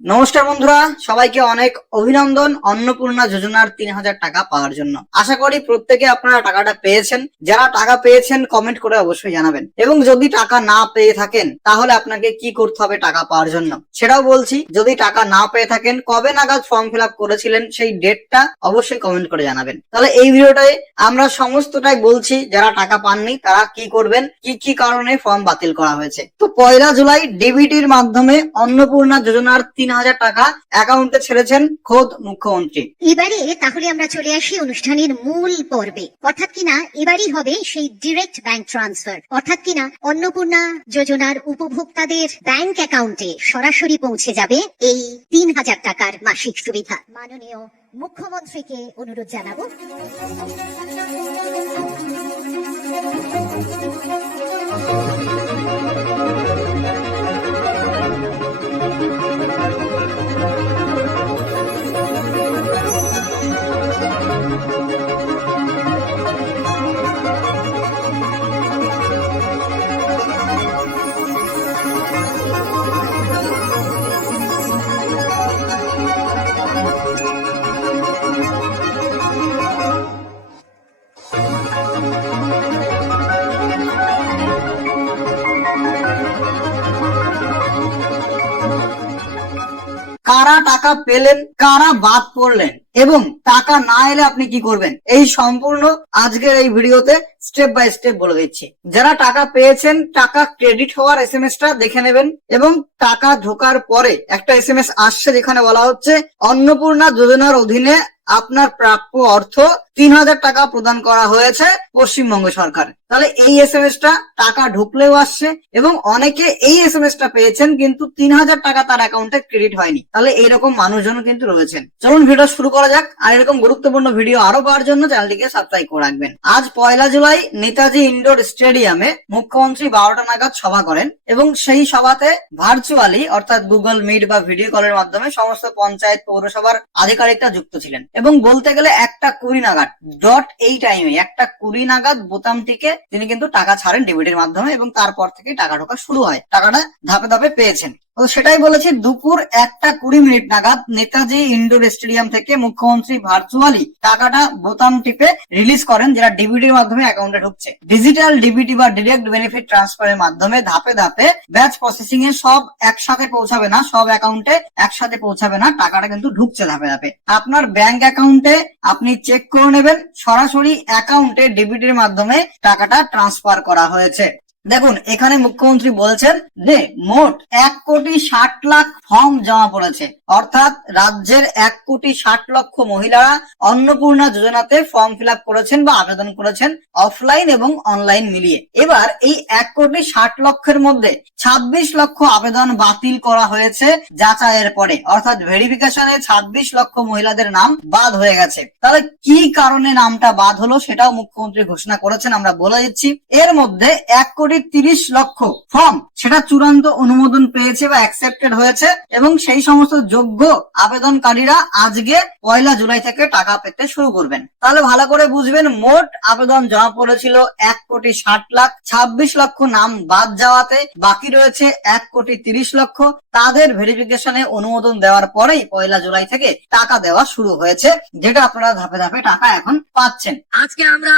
নমস্কার বন্ধুরা, সবাইকে অনেক অভিনন্দন অন্নপূর্ণা যোজনার ৩,০০০ টাকা পাওয়ার জন্য। আশা করি প্রত্যেকে আপনারা টাকাটা পেয়েছেন। যারা টাকা পেয়েছেন কমেন্ট করে অবশ্যই জানাবেন, এবং যদি টাকা না পেয়ে থাকেন তাহলে আপনাকে কি করতে হবে টাকা পাওয়ার জন্য সেটাও বলছি। যদি টাকা না পেয়ে থাকেন, কবে নাগাদ ফর্ম ফিল আপ করেছিলেন সেই ডেটটা অবশ্যই কমেন্ট করে জানাবেন। তাহলে এই ভিডিওটায় আমরা সমস্তটাই বলছি, যারা টাকা পাননি তারা কি করবেন, কি কি কারণে ফর্ম বাতিল করা হয়েছে। তো ১ জুলাই ডিবিটির মাধ্যমে অন্নপূর্ণা যোজনার ৩,০০০ টাকা অ্যাকাউন্টে ছেড়েছেন খোদ মুখ্যমন্ত্রী। এবারে তাহলে আমরা চলে আসি অনুষ্ঠানের মূল পর্বে, অর্থাৎ কিনা এবারই হবে সেই ডিরেক্ট ব্যাংক ট্রান্সফার, অর্থাৎ কিনা অন্নপূর্ণা যোজনার উপভোক্তাদের ব্যাংক অ্যাকাউন্টে সরাসরি পৌঁছে যাবে এই ৩,০০০ টাকার মাসিক সুবিধা। মাননীয় মুখ্যমন্ত্রীকে অনুরোধ জানাবো। কারা টাকা পেলেন, কারা বাদ পড়লেন এবং টাকা না এলে আপনি কি করবেন, এই সম্পূর্ণ আজকের এই ভিডিওতে স্টেপ বাই স্টেপ বলে দিচ্ছি। যারা টাকা পেয়েছেন, টাকা ক্রেডিট হওয়ার এসএমএস টা দেখে নেবেন, এবং টাকা ঢোকার পরে একটা এসএমএস আসছে যেখানে বলা হচ্ছে অন্নপূর্ণা যোজনার অধীনে আপনার প্রাপ্য অর্থ ৩,০০০ টাকা প্রদান করা হয়েছে পশ্চিমবঙ্গ সরকার। তাহলে এই এসএমএস টা টাকা ঢুকলেও আসছে, এবং অনেকে এই এসএমএস টা পেয়েছেন কিন্তু ৩,০০০ টাকা তার অ্যাকাউন্টে ক্রেডিট হয়নি। তাহলে এইরকম মানুষজন কিন্তু রয়েছেন। চলুন ভিডিও শুরু করা যাক। আর এরকম গুরুত্বপূর্ণ ভিডিও আরো পাওয়ার জন্য চ্যানেলটিকে সাবস্ক্রাইব করে রাখবেন। আজ ১ জুলাই নেতাজি ইন্ডোর স্টেডিয়ামে মুখ্যমন্ত্রী ১২টা নাগাদ সভা করেন, এবং সেই সভাতে ভার্চুয়ালি অর্থাৎ গুগল মিট বা ভিডিও কলের মাধ্যমে সমস্ত পঞ্চায়েত পৌরসভার আধিকারিকরা যুক্ত ছিলেন। এবং বলতে গেলে ১টা ২০ নাগাদ ডট এই টাইমে ১টা ২০ নাগাদ বোতামটিকে তিনি কিন্তু টাকা ছাড়েন ডিবিটির মাধ্যমে, এবং তারপর থেকে টাকা ঢোকা শুরু হয়। টাকাটা ধাপে ধাপে পেয়েছেন। তো সেটাই বলেছি, দুপুর ১টা ২০ নাগাদ নেতাজি ইন্ডোর স্টেডিয়াম থেকে মুখ্যমন্ত্রী ভার্চুয়ালি টাকাটা বোতাম টিপে রিলিজ করেন, যেটা ডিবিটির মাধ্যমে অ্যাকাউন্টে ঢুকছে। ডিজিটাল ডিবিটি বা ডিরেক্ট বেনিফিট ট্রান্সফারের মাধ্যমে ধাপে ধাপে ব্যাচ প্রসেসিং এ সব একসাথে পৌঁছাবে না, সব অ্যাকাউন্টে একসাথে পৌঁছাবে না, টাকাটা কিন্তু ঢুকছে ধাপে ধাপে। আপনার ব্যাংক অ্যাকাউন্টে আপনি চেক করে নেবেন, সরাসরি অ্যাকাউন্টে ডিবিটির মাধ্যমে টাকাটা ট্রান্সফার করা হয়েছে। দেখুন, এখানে মুখ্যমন্ত্রী বলছেন যে মোট ১,৬০,০০,০০০ ফর্ম জমা পড়েছে, অর্থাৎ রাজ্যের ১,৬০,০০,০০০ মহিলারা অন্নপূর্ণা যোজনাতে ফর্ম ফিল আপ করেছেন বা আবেদন করেছেন, অফলাইন এবং অনলাইন মিলিয়ে। এবার এই ১,৬০,০০,০০০-এর মধ্যে ২৬ লক্ষ আবেদন বাতিল করা হয়েছে যাচাইয়ের পরে, অর্থাৎ ভেরিফিকেশনে ২৬ লক্ষ মহিলাদের নাম বাদ হয়ে গেছে। তাহলে কি কারণে নামটা বাদ হলো সেটাও মুখ্যমন্ত্রী ঘোষণা করেছেন, আমরা বলে দিচ্ছি। এর মধ্যে ১,৩০,০০,০০০ ফর্ম সেটা চূড়ান্ত অনুমোদন পেয়েছে বা অ্যাকসেপ্টেড হয়েছে, এবং সেই সমস্ত যোগ্য আবেদনকারীরা আজকে ১ জুলাই থেকে টাকা পেতে শুরু করবেন। তাহলে ভালো করে বুঝবেন, মোট আবেদন জমা পড়েছিল ১,৬০,০০,০০০, ২৬ লক্ষ নাম বাদ যাওয়াতে বাকি রয়েছে ১,৩০,০০,০০০। তাদের ভেরিফিকেশনে অনুমোদন দেওয়ার পরেই ১ জুলাই থেকে টাকা দেওয়া শুরু হয়েছে, যেটা আপনারা ধাপে ধাপে টাকা এখন পাচ্ছেন। আজকে আমরা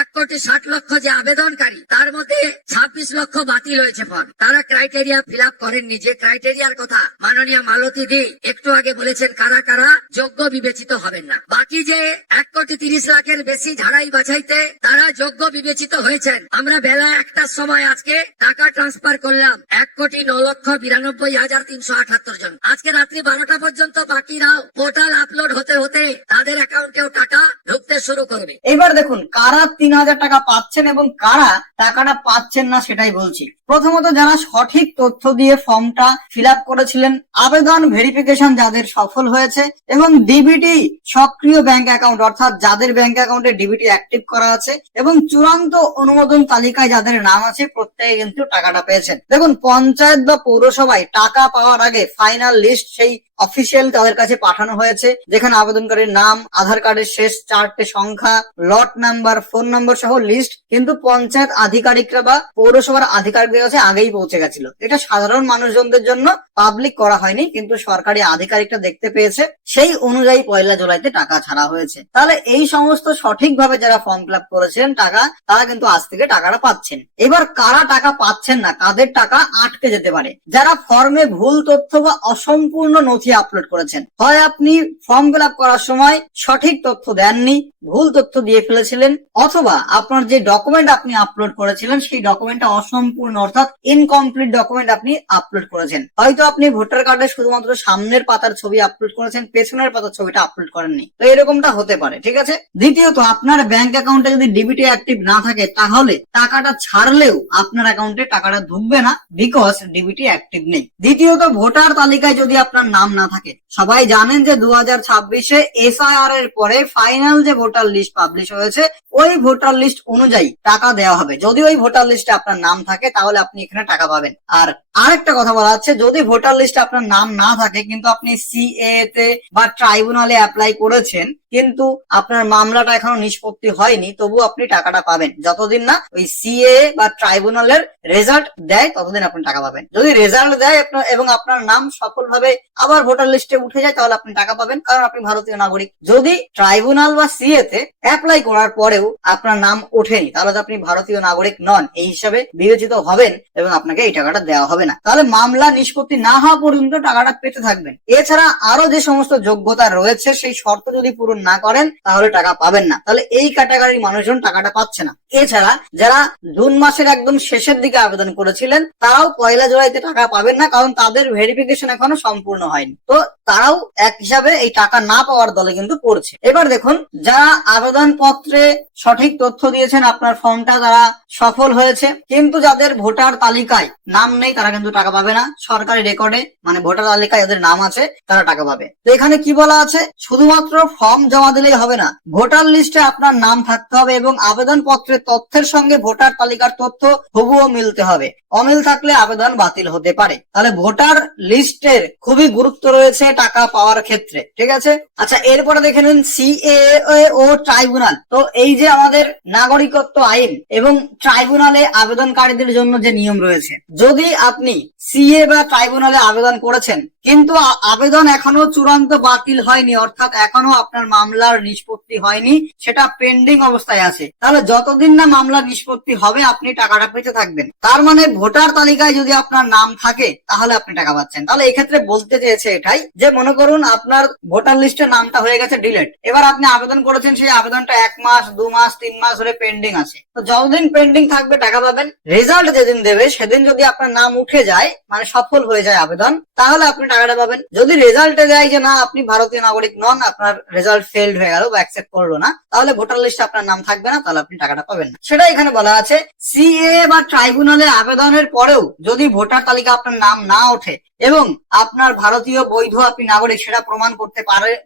১,৬০,০০,০০০ যে আবেদনকারী, তার মধ্যে ২৬ লক্ষ বাতিল হয়েছে ফর্ম। তারা ক্রাইটেরিয়া ফিল আপ করেননি। যে ক্রাইটেরিয়ার কথা মাননীয় মালতী দি একটু আগে বলেছেন, কারা কারা যোগ্য বিবেচিত হবেন না। বাকি যে ১,৩০,০০,০০০-এর বেশি ঝাড়াই বাছাইতে তারা যোগ্য বিবেচিত হয়েছেন। আমরা বেলা ১টার সময় আজকে টাকা ট্রান্সফার করলাম ১,৯,৯২,৩৭৮ জন। আজকে রাত্রি ১২টা পর্যন্ত বাকিরাও পোর্টাল আপলোড হতে হতে তাদের অ্যাকাউন্টেও টাকা ঢুকতে শুরু করবে। এবার দেখুন কারা ৩,০০০ টাকা পাচ্ছেন এবং কারা টাকাটা পাচ্ছেন না সেটাই বলছি। প্রথমত, যারা সঠিক তথ্য দিয়ে ফর্মটা ফিল আপ করেছিলেন, আবেদন ভেরিফিকেশন যাদের সফল হয়েছে, এবং ডিবিটি সক্রিয় ব্যাংক অ্যাকাউন্ট অর্থাৎ যাদের ব্যাংক অ্যাকাউন্টে ডিবিটি অ্যাক্টিভ করা আছে এবং চূড়ান্ত অনুমোদন তালিকায় যাদের নাম আছে, প্রত্যেকে কিন্তু টাকাটা পেয়েছেন। দেখুন, পঞ্চায়েত বা পৌরসভায় টাকা পাওয়ার আগে ফাইনাল লিস্ট সেই অফিসিয়াল তাদের কাছে পাঠানো হয়েছে, যেখানে আবেদনকারীর নাম, আধার কার্ডের শেষ 4টে সংখ্যা, লট নাম্বার, ফোন নম্বর সহ লিস্ট কিন্তু পঞ্চায়েত আধিকারিকরা বা পৌরসভার আধিকারিকদের কাছে আগেই পৌঁছে গেছিল। এটা সাধারণ মানুষজনদের জন্য পাবলিক করা হয়নি, কিন্তু সরকারি আধিকারিকরা দেখতে পেয়েছে, সেই অনুযায়ী 1 জুলাইতে টাকা ছাড়া হয়েছে। তাহলে এই সমস্ত সঠিকভাবে যারা ফর্ম ফিল আপ করেছেন টাকা, তারা কিন্তু আজ থেকে টাকাটা পাচ্ছেন। এবার কারা টাকা পাচ্ছেন না, কাদের টাকা আটকে যেতে পারে? যারা ফর্মে ভুল তথ্য বা অসম্পূর্ণ নথি আপলোড করেছেন। হয় আপনি ফর্ম ফিল আপ করার সময় সঠিক তথ্য দেননি, ভুল তথ্য দিয়ে ফেলেছিলেন, অথবা আপনার যে ডকুমেন্ট আপনি আপলোড করেছিলেন সেই ডকুমেন্টটা অসম্পূর্ণ অর্থাৎ ইনকমপ্লিট ডকুমেন্ট আপনি আপলোড করেছেন। হয়তো আপনি ভোটার কার্ডের শুধুমাত্র সামনের পাতার ছবি আপলোড করেছেন, পেছনের পাতার ছবিটা আপলোড করেননি। তো এরকমটা হতে পারে, ঠিক আছে। দ্বিতীয়ত, আপনার ব্যাংক অ্যাকাউন্টে যদি ডিবিটি অ্যাক্টিভ না থাকে, তাহলে টাকাটা ছাড়লেও আপনার অ্যাকাউন্টে টাকাটা ঢুকবে না, বিকজ ডিবিটি অ্যাক্টিভ নেই। দ্বিতীয়ত, ভোটার তালিকায় যদি আপনার নাম না থাকে, সবাই জানেন যে 2026-এ এসআইআর এর পরে ফাইনাল যে ভোটার লিস্ট পাবলিশ হয়েছে, ওই ভোটার লিস্ট অনুযায়ী টাকা দেওয়া হবে। যদি ওই ভোটার লিস্টে আপনার নাম থাকে, তাহলে আপনি এখানে টাকা পাবেন। আর আরেকটা কথা বলা হচ্ছে, যদি ভোটার লিস্টে আপনার নাম না থাকে, কিন্তু আপনি সিএ তে বা ট্রাইব্যুনালে অ্যাপ্লাই করেছেন, কিন্তু আপনার মামলাটা এখনো নিষ্পত্তি হয়নি, তবু আপনি টাকাটা পাবেন। যতদিন না ওই সিএ বা ট্রাইব্যুনালের রেজাল্ট দেয়, ততদিন আপনি টাকা পাবেন। যদি রেজাল্ট দেয় এবং আপনার নাম সফলভাবে আবার ভোটার লিস্টে উঠে যায়, তাহলে আপনি টাকা পাবেন, কারণ আপনি ভারতীয় নাগরিক। যদি ট্রাইব্যুনাল বা সিএ তে অ্যাপ্লাই করার পরেও আপনার নাম ওঠেনি, তাহলে তো আপনি ভারতীয় নাগরিক নন, এই হিসাবে বিবেচিত হবেন এবং আপনাকে এই টাকাটা দেওয়া হবে না। তাহলে মামলা নিষ্পত্তি না হওয়া পর্যন্ত টাকাটা পেতে থাকবেন। এছাড়া আরো যে সমস্ত যোগ্যতা রয়েছে, সেই শর্ত যদি পূরণ না করেন, তাহলে টাকা পাবেন না। তাহলে এই ক্যাটাগরির মানুষজন টাকাটা পাচ্ছে না। এছাড়া যারা জুন মাসের একদম শেষের দিকে আবেদন করেছিলেন, তারাও 1 জুলাইতে টাকা পাবেন না, কারণ তাদের ভেরিফিকেশন এখনো সম্পূর্ণ হয়নি। তো তারাও এক হিসাবে এই টাকা না পাওয়ার দলে কিন্তু পড়ছে। এবার দেখুন, যারা আবেদন পত্রে সঠিক তথ্য দিয়েছেন, আপনার ফর্মটা তারা সফল হয়েছে, কিন্তু যাদের ভোটার তালিকায় নাম নেই, তারা কিন্তু টাকা পাবে না। সরকারি রেকর্ডে মানে ভোটার তালিকায় যাদের নাম আছে, তারা টাকা পাবে। তো এখানে কি বলা আছে, শুধুমাত্র ফর্ম জমা দিলেই হবে না, ভোটার লিস্টে আপনার নাম থাকতে হবে এবং আবেদন পত্রের তথ্যের সঙ্গে ভোটার তালিকার তথ্য হুবহু মিলতে হবে। অমিল থাকলে আবেদন বাতিল হতে পারে। তাহলে ভোটার লিস্টের খুবই গুরুত্ব রয়েছে টাকা পাওয়ার ক্ষেত্রে, ঠিক আছে। আচ্ছা, এরপরে দেখে নিন সিএএ ও ট্রাইব্যুনাল। তো এই যে আমাদের নাগরিকত্ব আইন এবং ট্রাইব্যুনালে আবেদনকারীদের জন্য যে নিয়ম রয়েছে, যদি আপনি সিএ বা ট্রাইব্যুনালে আবেদন করেছেন, কিন্তু আবেদন এখনো চূড়ান্ত বাতিল হয়নি, অর্থাৎ এখনো আপনার মামলার নিষ্পত্তি হয়নি, সেটা পেন্ডিং অবস্থায় আছে, তাহলে যতদিন না মামলা নিষ্পত্তি হবে, আপনি টাকাটা পেতে থাকবেন। তার মানে ভোটার তালিকায় যদি আপনার নাম থাকে, তাহলে আপনি টাকা পাচ্ছেন। তাহলে এক্ষেত্রে বলতে চেয়েছে এটাই যে, মনে করুন আপনার ভোটার লিস্টে নামটা হয়ে গেছে ডিলেট, এবার আপনি আবেদন করেছেন, সেই আবেদনটা 1 মাস 2 মাস 3 মাস ধরে পেন্ডিং আছে, তো যতদিন পেন্ডিং থাকবে টাকা পাবেন। রেজাল্ট যেদিন দেবে, সেদিন যদি আপনার নাম উঠে যায়, মানে সফল হয়ে যায় আবেদন, তাহলে আপনি টাকাটা পাবেন। যদি রেজাল্টে দেয় যে না, আপনি ভারতীয় নাগরিক নন, আপনার রেজাল্ট ফেলড হয়ে গেল বা অ্যাকসেপ্ট করলো না, তাহলে ভোটার লিস্টে আপনার নাম থাকবে না, তাহলে আপনি টাকাটা পাবেন না। সেটা এখানে বলা আছে। সিএ বা ট্রাইব্যুনালে আবেদনের পরেও যদি ভোটার তালিকা আপনার নাম না ওঠে এবং আপনার ভারতীয় বৈধ আপনি নাগরিক সেটা প্রমাণ করতে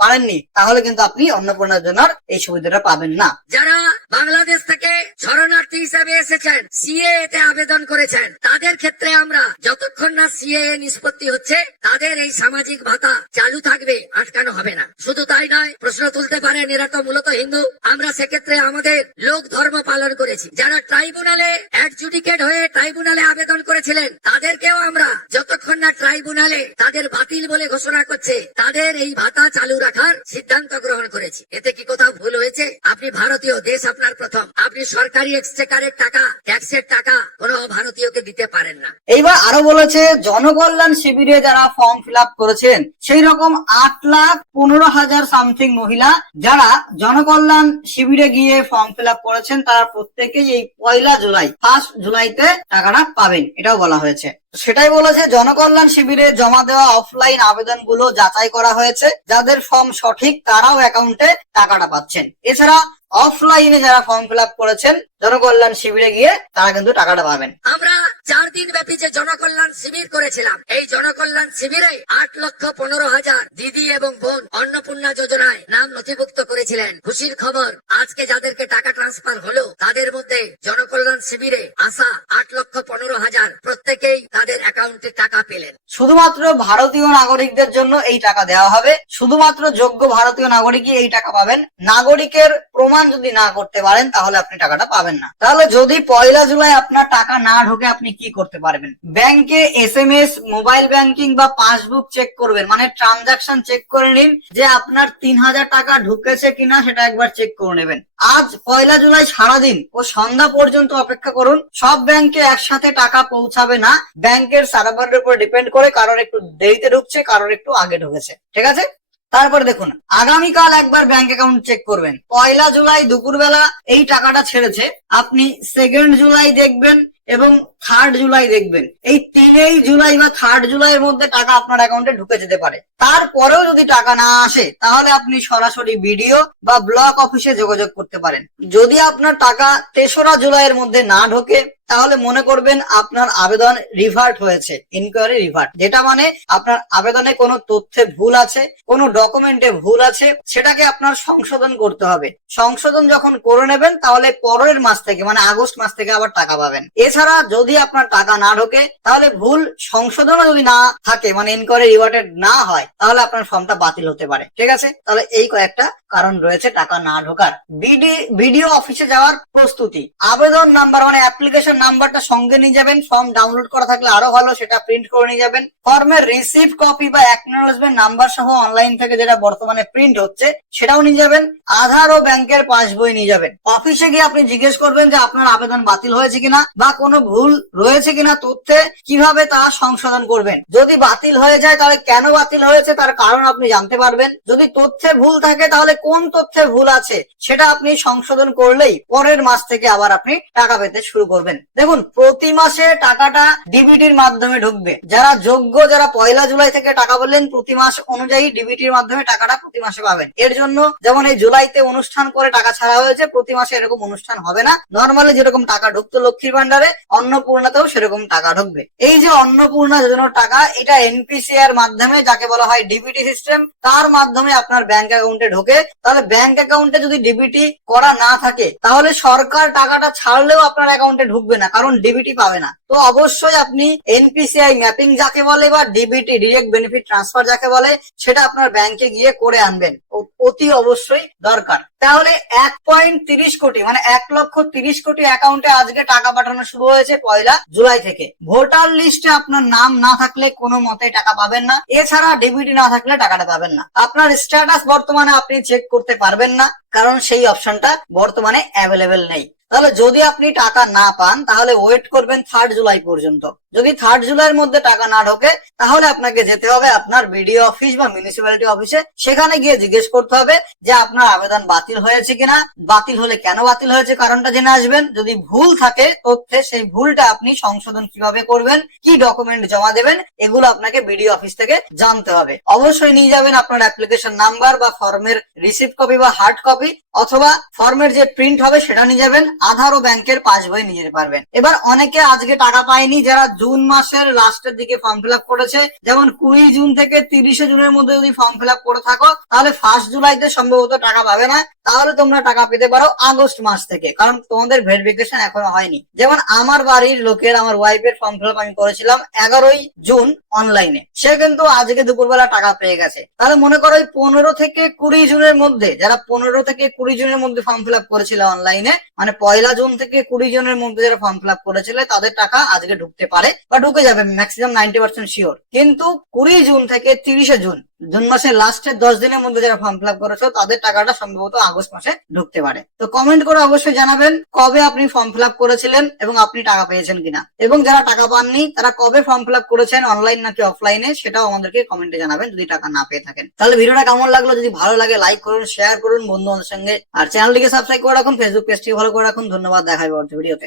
পারেননি, তাহলে কিন্তু আপনি অন্নপূর্ণা যোজনার এই সুবিধাটা পাবেন না। যারা বাংলাদেশ থেকে শরণার্থী হিসাবে এসেছেন, সিএ তে আবেদন করেছেন, তাদের ক্ষেত্রে আমরা যতক্ষণ না সিএ নিষ্পত্তি হচ্ছে, তাদের এই সামাজিক ভাতা চালু থাকবে, আটকানো হবে না। শুধু তাই নয়, প্রশ্ন তুলতে পারেন এরা তো মূলত হিন্দু, আমরা সেক্ষেত্রে আমাদের লোক ধর্ম পালন করেছি। যারা ট্রাইব্যুনালে অ্যাডজুডিকেট হয়ে ট্রাইব্যুনালে আবেদন করেছিলেন, তাদেরকেও আমরা যতক্ষণ না ট্রাইব্যুনালে তাদের বাতিল বলে ঘোষণা করছে, তাদের এই ভাতা চালু রাখার সিদ্ধান্ত গ্রহণ করেছি। এতে কি কোথাও ভুল হয়েছে? আপনি ভারতীয়, দেশ আপনার প্রথম, আপনি সরকারি এক্সচেকারের টাকা, ট্যাক্সের টাকা কোনো ভারতীয়কে দিতে পারেন না। এইবার আরো বলেছে, জনকল্যাণ শিবিরে যারা ফর্ম ফিল আপ করেছেন, সেই রকম 8,15,000 সামথিং মহিলা যারা জনকল্যাণ শিবিরে গিয়ে ফর্ম ফিল আপ করেছেন, তারা প্রত্যেকেই এই 1 জুলাই 1 জুলাইতে টাকাটা পাবেন, এটাও বলা হয়েছে। সেটাই বলেছে, জনকল্যাণ শিবিরে জমা দেওয়া অফলাইন আবেদনগুলো যাচাই করা হয়েছে, যাদের ফর্ম সঠিক তারাও অ্যাকাউন্টে টাকাটা পাচ্ছেন। এছাড়া অফলাইনে যারা ফর্ম ফিল আপ করেছেন জনকল্যাণ শিবিরে গিয়ে, তারা কিন্তু টাকাটা পাবেন। আমরা 4 দিন ব্যাপী যে জনকল্যাণ শিবির করেছিলাম, এই জনকল্যাণ শিবিরে 8,15,000 দিদি এবং বোন অন্নপূর্ণা যোজনায় নাম নথিভুক্ত করেছে। পেয়েছিলেন। খুশির খবর, আজকে যাদেরকে টাকা ট্রান্সফার হলো তাদের মধ্যে জনকল্যাণ শিবিরে আসা 8,15,000 প্রত্যেকেই তাদের অ্যাকাউন্টে টাকা পেলেন। শুধুমাত্র ভারতীয় নাগরিকদের জন্য এই টাকা দেওয়া হবে, শুধুমাত্র যোগ্য ভারতীয় নাগরিকই এই টাকা পাবেন। নাগরিকের প্রমাণ যদি না করতে পারেন তাহলে আপনি টাকাটা পাবেন না। তাহলে যদি 1 জুলাই আপনার টাকা না ঢোকে আপনি কি করতে পারবেন? ব্যাংকে SMS, মোবাইল ব্যাংকিং বা পাসবুক চেক করবেন, মানে ট্রানজাকশন চেক করে নিন যে আপনার 3,000 টাকা ঢুকেছে কিনা সেটা একবার চেক করে নেবেন। আজ 1 জুলাই সারাদিন ও সন্ধ্যা পর্যন্ত অপেক্ষা করুন। সব ব্যাংকে একসাথে টাকা পৌঁছাবে না, ব্যাংকের সার্ভারের উপর ডিপেন্ড করে, কারোর একটু দেরিতে ঢুকছে, কারোর একটু আগে ঢুকেছে। ঠিক আছে, তারপরে দেখুন আগামীকাল একবার ব্যাংক অ্যাকাউন্ট চেক করবেন। 1 জুলাই দুপুরবেলা এই টাকাটা ছেড়েছে, আপনি 2 জুলাই দেখবেন এবং 3 জুলাই দেখবেন। এই 3 জুলাই বা 3 জুলাইয়ের মধ্যে টাকা আপনার অ্যাকাউন্টে ঢুকে যেতে পারে। তারপরেও যদি টাকা না আসে তাহলে আপনি সরাসরি বিডিও বা ব্লক অফিসে যোগাযোগ করতে পারেন। যদি আপনার টাকা 3রা জুলাইয়ের মধ্যে না ঢোকে তাহলে মনে করবেন আপনার আবেদন রিভার্ট হয়েছে, ইনকোয়ারি রিভার্ট, যেটা মানে আপনার আবেদনে কোনো তথ্যে ভুল আছে, কোনো ডকুমেন্টে ভুল আছে, সেটাকে আপনার সংশোধন করতে হবে। সংশোধন যখন করে নেবেন তাহলে পরের মাস থেকে মানে আগস্ট মাস থেকে আবার টাকা পাবেন। এছাড়া যদি আপনার টাকা না ঢোকে তাহলে ভুল সংশোধনও যদি না থাকে মানে ইনকোয়ারি রিভার্টেড না হয় তাহলে আপনার ফর্মটা বাতিল হতে পারে। ঠিক আছে, তাহলে এই কয়েকটা কারণ রয়েছে টাকা না ঢোকার। বিডিও অফিসে যাওয়ার প্রস্তুতি, আবেদন নাম্বার মানে অ্যাপ্লিকেশন নাম্বারটা সঙ্গে নিয়ে যাবেন, ফর্ম ডাউনলোড করা থাকলে আরো ভালো, সেটা প্রিন্ট করে নিয়ে যাবেন। ফর্মের রিসিভ কপি বা অ্যাকনলেজমেন্ট নাম্বার সহ অনলাইন থেকে যেটা বর্তমানে প্রিন্ট হচ্ছে সেটাও নিয়ে যাবেন। আধার ও ব্যাংকের পাসবই নিয়ে যাবেন। অফিসে গিয়ে আপনি জিজ্ঞেস করবেন যে আপনার আবেদন বাতিল হয়েছে কিনা বা কোনো ভুল রয়েছে কিনা তথ্যে, কিভাবে তা সংশোধন করবেন। যদি বাতিল হয়ে যায় তাহলে কেন বাতিল হয়েছে তার কারণ আপনি জানতে পারবেন। যদি তথ্যে ভুল থাকে তাহলে কোন তথ্যে ভুল আছে সেটা আপনি সংশোধন করলেই পরের মাস থেকে আবার আপনি টাকা পেতে শুরু করবেন। দেখুন প্রতি মাসে টাকাটা ডিবিটির মাধ্যমে ঢুকবে। যারা যোগ্য, যারা 1 জুলাই থেকে টাকা বললেন প্রতি মাস অনুযায়ী ডিবিটির মাধ্যমে টাকাটা প্রতি মাসে পাবেন। এর জন্য যেমন এই জুলাইতে অনুষ্ঠান করে টাকা ছাড়া হয়েছে, প্রতি মাসে এরকম অনুষ্ঠান হবে না। নর্মালি যেরকম টাকা ঢুকতো লক্ষ্মীর ভান্ডারে, অন্নপূর্ণাতেও সেরকম টাকা ঢুকবে। এই যে অন্নপূর্ণা যোজনার টাকা, এটা এনপিসিআর মাধ্যমে, যাকে বলা হয় ডিবিটি সিস্টেম, তার মাধ্যমে আপনার ব্যাংক অ্যাকাউন্টে ঢোকে। তাহলে ব্যাংক অ্যাকাউন্টে যদি ডিবিটি করা না থাকে তাহলে সরকার টাকাটা ছাড়লেও আপনার অ্যাকাউন্টে ঢুকবে না, কারণ ডিবিটি পাবে না। তো অবশ্যই আপনি এনপিসিআই ম্যাপিং যাকে বলে বা ডিবিটি ডিরেক্ট বেনিফিট ট্রান্সফার যাকে বলে সেটা আপনার ব্যাংকে গিয়ে করে আনবেন, অতি অবশ্যই দরকার। তাহলে 1.30 কোটি মানে 1,30,00,000 কোটি অ্যাকাউন্টে আজকে টাকা পাঠানো শুরু হয়েছে 1 জুলাই থেকে। ভোটার লিস্টে আপনার নাম না থাকলে কোনো মতে টাকা পাবেন না, এছাড়া ডিবিটি না থাকলে টাকাটা পাবেন না। আপনার স্ট্যাটাস বর্তমানে আপনি চেক করতে পারবেন না, কারণ সেই অপশনটা বর্তমানে অ্যাভেলেবেল নেই। তাহলে যদি আপনি টাকা না পান তাহলে ওয়েট করবেন 3 জুলাই পর্যন্ত। যদি 3 জুলাইয়ের মধ্যে টাকা না ঢোকে তাহলে আপনাকে যেতে হবে আপনার বিডিও অফিস বা মিউনিসিপ্যালিটি অফিসে। সেখানে গিয়ে জিজ্ঞেস করতে হবে যে আপনার আবেদন বাতিল হয়েছে কিনা, বাতিল হলে কেন বাতিল হয়েছে কারণটা জেনে আসবেন। যদি ভুল থাকে তথ্যে, সেই ভুলটা আপনি সংশোধন কিভাবে করবেন, কি ডকুমেন্ট জমা দেবেন, এগুলো আপনাকে বিডিও অফিস থেকে জানতে হবে। অবশ্যই নিয়ে যাবেন আপনার অ্যাপ্লিকেশন নাম্বার বা ফর্মের রিসিভ কপি বা হার্ড কপি, অথবা ফর্মের যে প্রিন্ট হবে সেটা নিয়ে যাবেন। আধার ও ব্যাংকের পাসবই নিয়ে যেতে পারবেন। এবার অনেকে আজকে টাকা পায়নি, যারা জুন মাসের লাস্টের দিকে ফর্ম ফিল আপ করেছে, যেমন 20 জুন থেকে 30 জুনের মধ্যে যদি ফর্ম ফিল আপ করে থাকো তাহলে 1 জুলাইতে সম্ভবত টাকা পাবে না। তাহলে তোমরা টাকা পেতে পারো আগস্ট মাস থেকে, কারণ তোমাদের ভেরিফিকেশন এখনো হয়নি। যেমন আমার বাড়ির লোকের, আমার ওয়াইফের ফর্ম ফিল আপ আমি করেছিলাম 11 জুন অনলাইনে, সে কিন্তু আজকে দুপুরবেলা টাকা পেয়ে গেছে। তাহলে মনে করো 15 থেকে 20 জুনের মধ্যে, যারা 15 থেকে 20 জুনের মধ্যে ফর্ম ফিল আপ করেছিল অনলাইনে, মানে 1 জুন থেকে 20 জুনের মধ্যে যারা ফর্ম ফিল আপ করেছিল তাদের টাকা আজকে ঢুকতে পারে বা ঢুকে যাবে, ম্যাক্সিমাম 90% শিওর। কিন্তু 20 জুন থেকে 30 জুন মাসের লাস্টের 10 দিনের মধ্যে যারা ফর্ম ফিল আপ করেছো তাদের টাকাটা সম্ভবত আগস্ট মাসে ঢুকতে পারে। তো কমেন্ট করে অবশ্যই জানাবেন কবে আপনি ফর্ম ফিল আপ করেছিলেন এবং আপনি টাকা পেয়েছেন কিনা, এবং যারা টাকা পাননি তারা কবে ফর্ম ফিল আপ করেছেন, অনলাইন নাকি অফলাইনে, সেটাও আমাদেরকে কমেন্টে জানাবেন যদি টাকা না পেয়ে থাকেন। তাহলে ভিডিওটা কেমন লাগলো, যদি ভালো লাগে লাইক করুন, শেয়ার করুন বন্ধু বান্ধবের সঙ্গে, আর চ্যানেলটিকে সাবস্ক্রাইব করে রাখুন, ফেসবুক পেজটিকে ফলো করে রাখুন। ধন্যবাদ, দেখা হবে পরবর্তী ভিডিওতে।